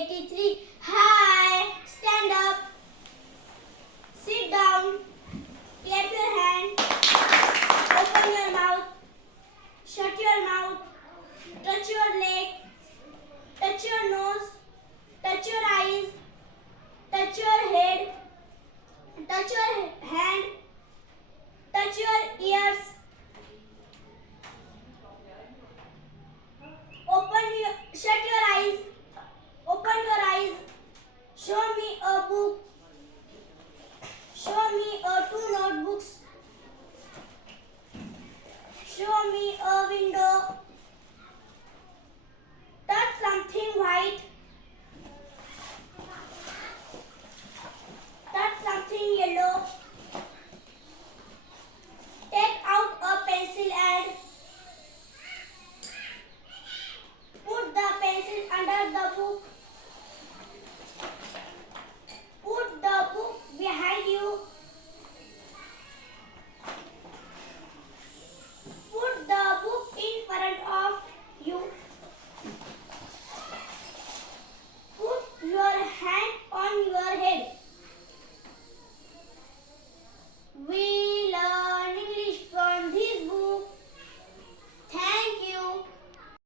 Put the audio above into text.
83. Hi. Stand up. Sit down. Clap your hand. Open your mouth. Shut your mouth. Touch your leg. Touch your nose. Touch your eyes. Touch your head. Touch your hand.